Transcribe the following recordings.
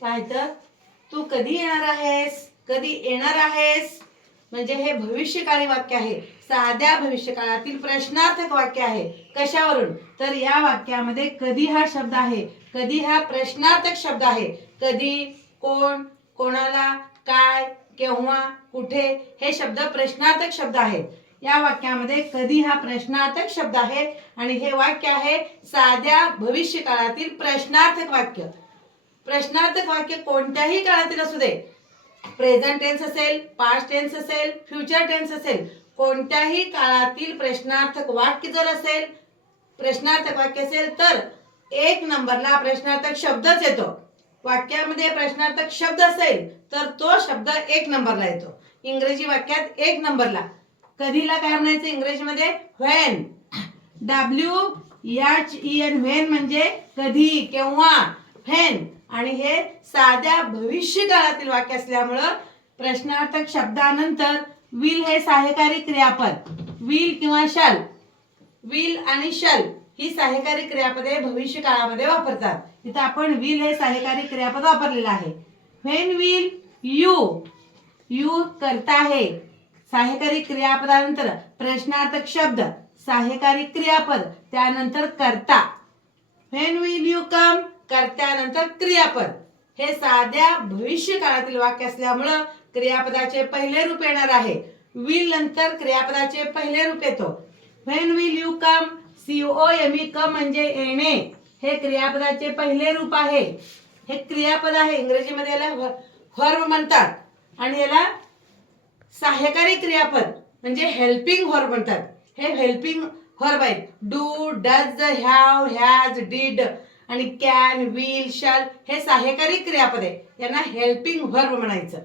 काय तर? तू कधी येणार आहेस? कधी येणार आहेस? म्हणजे हे भविष्यकाळी वाक्य आहे. साध्या भविष्यकाळातील प्रश्नार्थक वाक्य आहे. कशावरून? तर या वाक्यामध्ये कधी हा शब्द आहे? कधी हा प्रश्नार्थक शब्द आहे? कधी कोण कोणाला काय केव्हा कुठे? हे शब्द प्रश्नार्थक शब्द आहेत. या वाक्यामध्ये कधी हा प्रश्नार्थक शब्द आहे? आणि हे वाक्य आहे साध्या भविष्यकाळातील प्रश्नार्थक वाक्य. प्रश्नार्थक वाक्य कोणत्याही काळातील असू दे. प्रेझेंट टेन्स असेल पास्ट टेन्स असेल फ्युचर टेन्स असेल कोणत्याही काळातील प्रश्नार्थक वाक्य जर असेल प्रश्नार्थक वाक्य असेल तर एक नंबरला प्रश्नार्थक शब्दच येतो. वाक्यामध्ये प्रश्नार्थक शब्द असेल तर तो शब्द एक नंबरला येतो. इंग्रजी वाक्यात एक नंबरला. कधीला काय म्हणायचं इंग्रजीमध्ये? When W H E N when म्हणजे कधी केव्हा व्हेन आणि हे साध्या भविष्य काळातील वाक्य असल्यामुळं प्रश्नार्थक शब्दानंतर विल हे सहाय्यकारी क्रियापद. विल किंवा शल विल आणि शल ही सहाय्यकारी क्रियापदे भविष्य काळामध्ये वापरतात. इथं आपण विल हे सहाय्यकारी क्रियापद वापरलेलं आहे. व्हेन विल यू यू करता आहे. सहाय्यकारी क्रियापदानंतर प्रश्नार्थक शब्द सहाय्यकारी क्रियापद त्यानंतर करता. व्हेन विल यू कम कर्त्यानंतर क्रियापद. हे साध्या भविष्य काळातील वाक्य असल्यामुळं क्रियापदाचे पहिले रूप येणार आहे. विल नंतर क्रियापदाचे पहिले रूप येतो. When will you come C O M E come म्हणजे येणे. हे क्रियापदाचे पहिले रूप आहे. हे क्रियापद आहे इंग्रजीमध्ये याला व्हर्ब म्हणतात. आणि याला सहाय्यकारी क्रियापद म्हणजे हेल्पिंग व्हर्ब म्हणतात. हे हेल्पिंग व्हर्ब आहेत. Do does have has did आणि कॅन विल शॅल हे सहाय्यकारी क्रियापद. आहे यांना हेल्पिंग व्हर्ब म्हणायचं.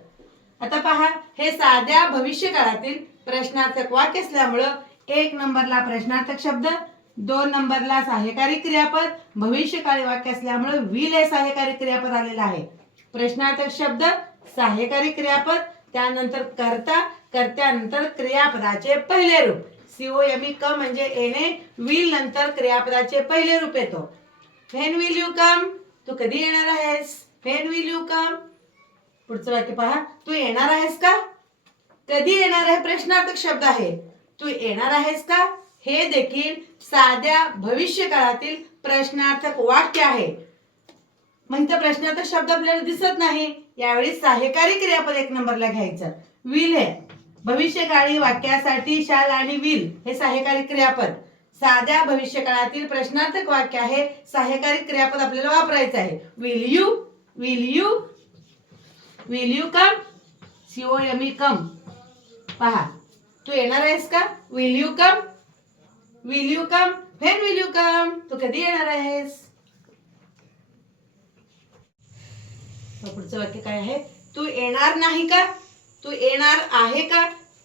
आता पहा हे साध्या भविष्य काळातील प्रश्नार्थक वाक्य असल्यामुळं एक नंबरला प्रश्नार्थक शब्द दोन नंबरला सहाय्यकारी क्रियापद भविष्यकाळी वाक्य असल्यामुळं विल हे सहाय्यकारी क्रियापद आलेलं आहे. प्रश्नार्थक शब्द सहाय्यकारी क्रियापद त्यानंतर कर्ता कर्त्यानंतर क्रियापदाचे पहिले रूप. सीओ एम ई कम म्हणजे येणे विल नंतर क्रियापदाचे पहिले रूप येतो. व्हेन विल यू कम तू कधी येणार आहेस? व्हेन विल यू कम पुढचं वाक्य पहा. तू येणार आहेस का? कधी येणार आहे? प्रश्नार्थक शब्द आहे. तू येणार आहेस का? हे देखील साध्या भविष्य काळातील प्रश्नार्थक वाक्य आहे. मग इथं प्रश्नार्थक शब्द आपल्याला दिसत नाही. यावेळी सहाय्यकारी क्रियापद एक नंबरला घ्यायचं. विल हे. भविष्यकाळी वाक्यासाठी शाल आणि विल हे सहाय्यकारी क्रियापद. साध्या भविष्य काळातील प्रश्नार्थक वाक्य आहे. सहाय्यकारी क्रियापद आपल्याला वापरायचं आहे. Will you will you will you come C O M E come. पहा. तू येणार आहेस का? Will you come will you come when will you come तू कधी येणार आहेस? पुढचं वाक्य काय आहे? तू येणार नाही का? तू येणार आहे का?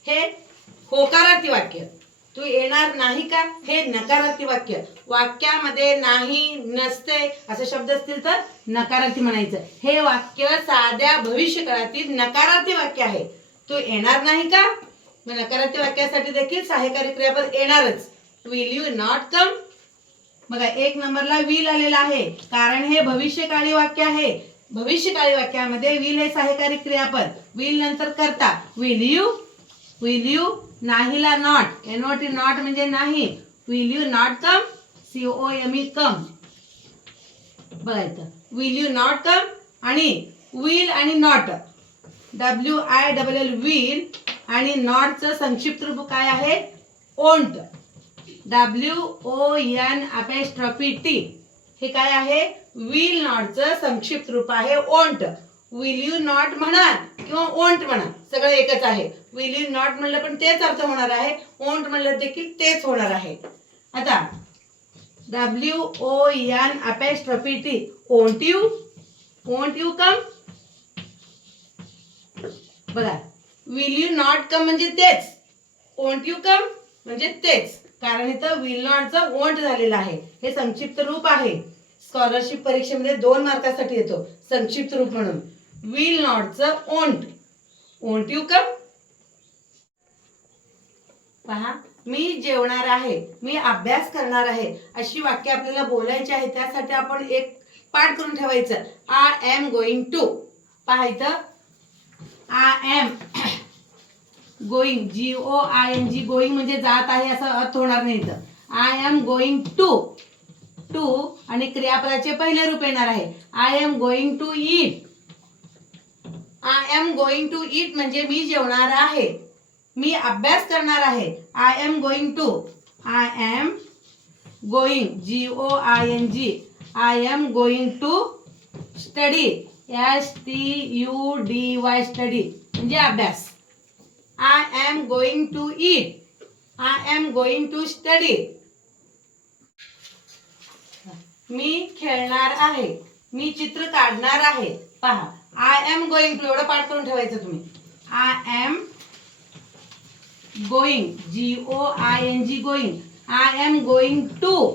हे होकारार्थी वाक्य. तू येणार नाही का? हे नकारार्थी वाक्य. वाक्यामध्ये नाही नसते असे शब्द असतील तर नकारार्थी म्हणायचं. हे वाक्य साध्या भविष्य काळातील नकारार्थी वाक्य आहे. तू येणार नाही का? मग नकारार्थी वाक्यासाठी देखील सहाय्यकारी क्रियापद येणारच. विल यू नॉट कम बघा एक नंबरला विल आलेला आहे. कारण हे भविष्यकाळी वाक्य आहे. भविष्यकाळी वाक्यामध्ये विल हे सहाय्यकारी क्रियापद. विल नंतर करता. Will you will you नाहीला not N O T not म्हणजे नाही. Will you not come C O M E come बघायचं. विल यू नॉट कम आणि विल आणि not W I double L will आणि नॉटचं संक्षिप्त रूप काय आहे? Won't W O N apostrophe T हे काय आहे? विल नॉटचं संक्षिप्त रूप आहे. ओंट विल यू नॉट म्हणा किंवा ओंट म्हणा. सगळं एकच आहे. विल यू नॉट म्हणलं पण तेच अर्थ होणार आहे. ओंट म्हणलं देखील तेच होणार आहे. आता W O N apostrophe T won't you won't you come बघा विल यू नॉट कम म्हणजे तेच. ओंट यू कम म्हणजे तेच. कारण इथं विल नॉटचा ओंट झालेला आहे. हे संक्षिप्त रूप आहे. स्कॉलरशिप परीक्षेमध्ये दोन मार्कासाठी येतो. संक्षिप्त रूप म्हणून. विल नॉटचं ओंट ओंट यू कम पहा मी जेवणार आहे मी अभ्यास करणार आहे अशी वाक्य आपल्याला बोलायची आहे त्यासाठी आपण एक पाठ करून ठेवायचं. आय एम गोइंग टू पाहायचं I am going G O I M G going म्हणजे जात आहे असं अर्थ होणार नाही इथं. I am going to to आणि क्रियापदाचे पहिले रूप येणार आहे. I am going to eat I am going to eat म्हणजे मी जेवणार आहे. मी अभ्यास करणार आहे. I am going to I am going G O I N G I am going to study S T U D Y study म्हणजे अभ्यास. I am going to eat I am going to study मी खेळणार आहे. मी चित्र काढणार आहे. पहा. I am going to एवढं पाठ करून ठेवायचं तुम्ही. I am going G O I N G going I am going to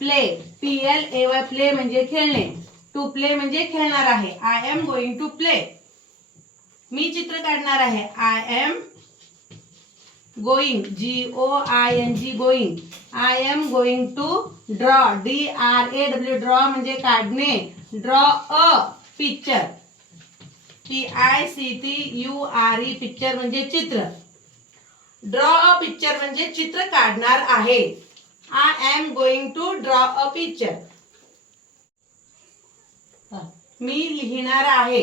play P L A Y play म्हणजे खेळणे. टू प्ले म्हणजे खेळणार आहे. I am going to play मी चित्र काढणार आहे. I am going G O I N G going I am going to draw D R A W draw म्हणजे काढणे. Draw a picture P I C T U R E picture म्हणजे चित्र. Draw a picture म्हणजे चित्र काढणार आहे. I am going to draw a picture मी लिहिणार आहे.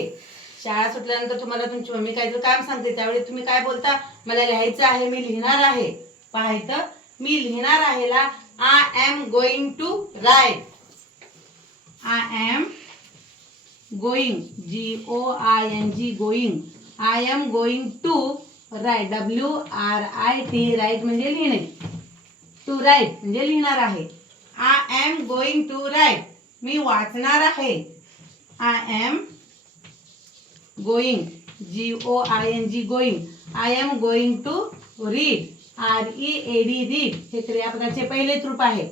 शाळा सुटल्यानंतर तुम्हाला तुमची मम्मी काहीतरी काम सांगते त्यावेळी तुम्ही काय बोलता? मला लिहायचं आहे मी लिहिणार आहे. पाहायचं मी लिहिणार आहे ला I am going to write I am going G O I N G going I am going to write W R I T write म्हणजे लिहिणे. टू राईट म्हणजे लिहिणार आहे. I am going to write मी वाचणार आहे. I am going G O I N G going I am going to read R E A D read हे क्रियापदाचे पहिलेच रूप आहे.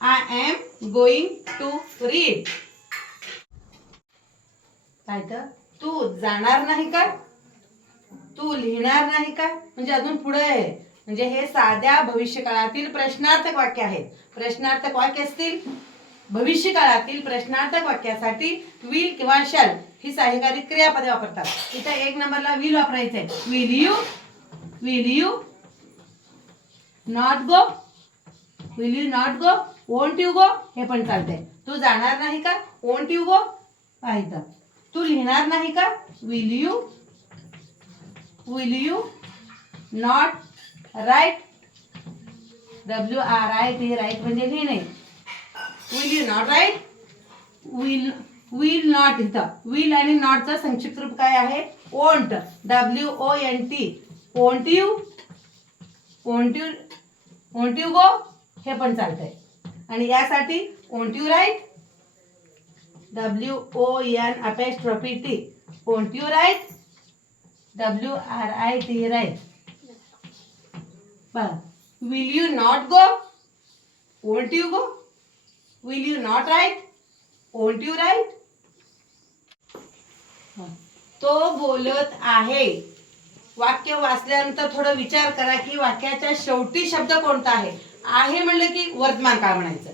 I am going to read काय तर? तू जाणार नाही का? तू लिहिणार नाही का? म्हणजे अजून पुढे आहे. म्हणजे हे साध्या भविष्यकाळातील प्रश्नार्थक वाक्य आहेत. प्रश्नार्थक वाक्य असतील भविष्य काळातील प्रश्नार्थक वाक्यासाठी विल किंवा शल ही सहाय्यकारी क्रियापदे वापरतात. इथं एक नंबरला विल वापरायचं आहे will you will you not go will you not go won't you go हे पण चालतंय. तू जाणार नाही का? ओंट यू गो पाहिजे तू लिहिणार नाही का? Will you will you not write W R I T write म्हणजे लिहिणे. Will you not write will will not इथं. विल आणि नॉटचा संक्षिप्त रूप काय आहे? Won't W O N T won't you won't you won't you go हे पण चालतंय. आणि यासाठी won't you write W O N apostrophe T won't you write W R I T write will you not go won't you go will you not write won't you write तो बोलत आहे. वाक्य वाचल्यानंतर थोडं विचार करा की वाक्याच्या शेवटी शब्द कोणता आहे? आहे म्हणलं की वर्तमान काळ म्हणायचं.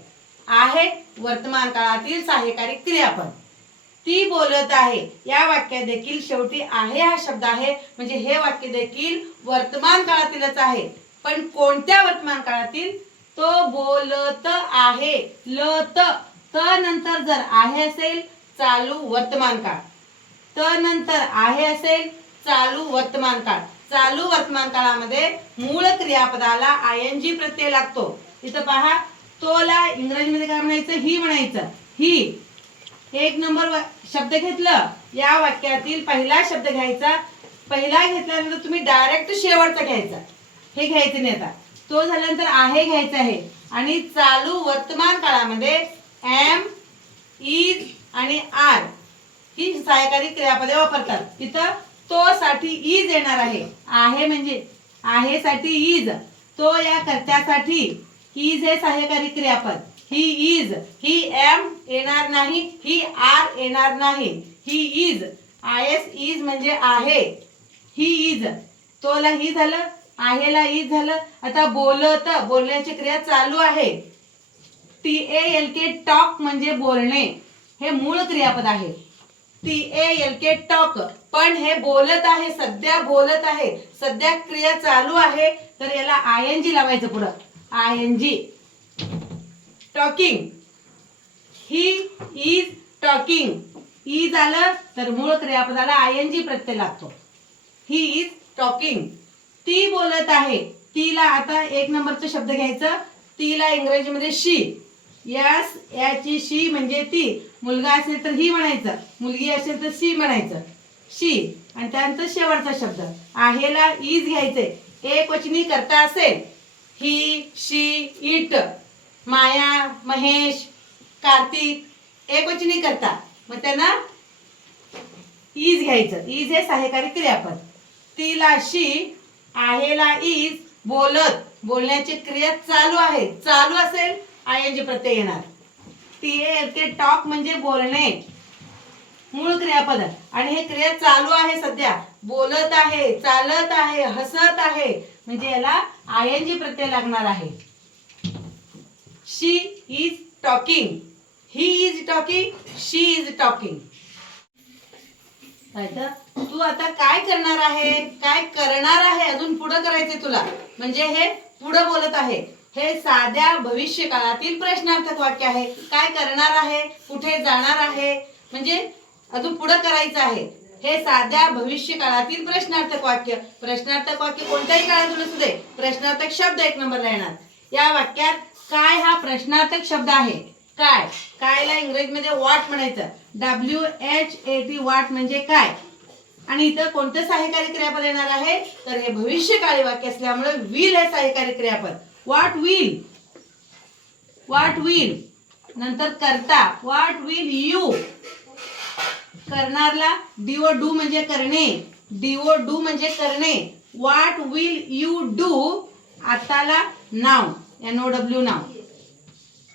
आहे वर्तमान काळातील सहाय्यकारी क्रियापद. ती बोलत आहे. या वाक्यात देखील शेवटी आहे हा शब्द आहे. म्हणजे हे वाक्य देखील वर्तमान काळातीलच आहे. पण कोणत्या वर्तमान काळातील? तो बोलत आहे. ल त त नंतर जर आहे असेल चालू वर्तमान काळ. त नंतर आहे असेल चालू वर्तमान काळ. चालू वर्तमान काळामध्ये मूळ क्रियापदाला आय एन जी प्रत्यय लागतो. इथं पहा तोला इंग्रजीमध्ये काय म्हणायचं? ही म्हणायचं. ही एक नंबर शब्द घेतलं. या वाक्यातील पहिला शब्द घ्यायचा. पहिला घेतल्यानंतर तुम्ही डायरेक्ट शेवटचा घ्यायचा. हे घ्यायचं नाही आता. तो झाल्यानंतर आहे घ्यायचा आहे. आणि चालू वर्तमान काळामध्ये एम इज e आणि आर ही सहाय्यकारी क्रियापदे वापरतात. तिथं तो साठी इज येणार आहे. आहे म्हणजे आहे साठी इज तो या कर्त्यासाठी इज हे सहाय्यकारी क्रियापद. ही इज ही एम येणार नाही. ही आर येणार नाही. He is I S is म्हणजे आहे. ही इज तोला ही झालं आहेला इज झालं. आता बोलत बोलण्याची क्रिया चालू आहे. T A L K talk म्हणजे बोलणे. हे मूळ क्रियापद आहे. T A L K talk पण हे बोलत आहे सध्या बोलत आहे. सध्या क्रिया चालू आहे. तर याला आय एन जी लावायचं पुढं. I N G talking. He is talking. Is आलं तर मूळ क्रियापदाला आय एन जी प्रत्यय लागतो. He is talking. ती बोलत आहे. तिला आता एक नंबरचा शब्द घ्यायचं. तिला इंग्रजीमध्ये शी. यस याची शी म्हणजे ती. मुलगा असेल तर ही म्हणायचं. मुलगी असेल तर सी म्हणायचं. शी. आणि त्यानंतर शेवटचा शब्द. आहेला इज घ्यायचे. एक वचनी करता असेल. He she it. Maya Mahesh Kartik एक वचनी करता. मग त्यांना ईज घ्यायचं. ईज हे सहाय्यकारी क्रियापद. तिला शी आहेला ईज बोलत. बोलण्याची क्रिया चालू आहे. चालू असेल आय प्रत्यय येणार. टी ए ते टॉक म्हणजे बोलणे. मूळ क्रियापद. आणि हे क्रिया चालू आहे सध्या. बोलत आहे चालत आहे हसत आहे. म्हणजे याला आय प्रत्यय लागणार आहे. She is talking he is talking she is talking तू आता काय करणार आहे? काय करणार आहे? अजून पुढं करायचंय तुला. म्हणजे हे पुढं बोलत आहे. हे साध्या भविष्य काळातील प्रश्नार्थक वाक्य आहे. काय करणार आहे? कुठे जाणार आहे? म्हणजे अजून पुढं करायचं आहे. हे साध्या भविष्य काळातील प्रश्नार्थक वाक्य. प्रश्नार्थक वाक्य कोणत्याही काळातून असू दे. प्रश्नार्थक शब्द एक नंबरला येणार. या वाक्यात काय हा प्रश्नार्थक शब्द आहे? काय? कायला इंग्रजीमध्ये वॉट म्हणायचं? W H A T what म्हणजे काय? आणि इथं कोणतं सहाय्यकारी क्रियापद येणार आहे? तर हे भविष्यकाळी वाक्य असल्यामुळे विल हे सहाय्यकारी क्रियापद. वॉट विल वॉट विल नंतर करता. वॉट विल यू करणारला डीओ डू म्हणजे करणे. डीओ डू म्हणजे करणे. वॉट विल यू डू आताला नाव एन ओ डब्ल्यू नाव.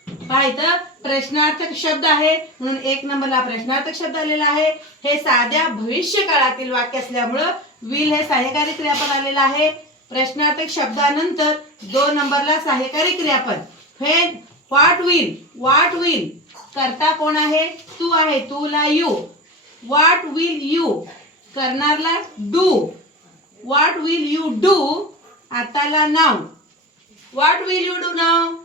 पहा इथं प्रश्नार्थक शब्द आहे म्हणून एक नंबरला प्रश्नार्थक शब्द आलेला आहे. हे साध्या भविष्य काळातील वाक्य असल्यामुळं विल हे सहाय्यकारी क्रियापद आलेलं आहे. प्रश्नार्थक शब्दानंतर दोन नंबरला सहाय्यकारी क्रियापद. हे व्हॉट विल व्हॉट विल करता कोण आहे? तू आहे तूला you what will you करणारला do what will you do आताला नाव what will you do now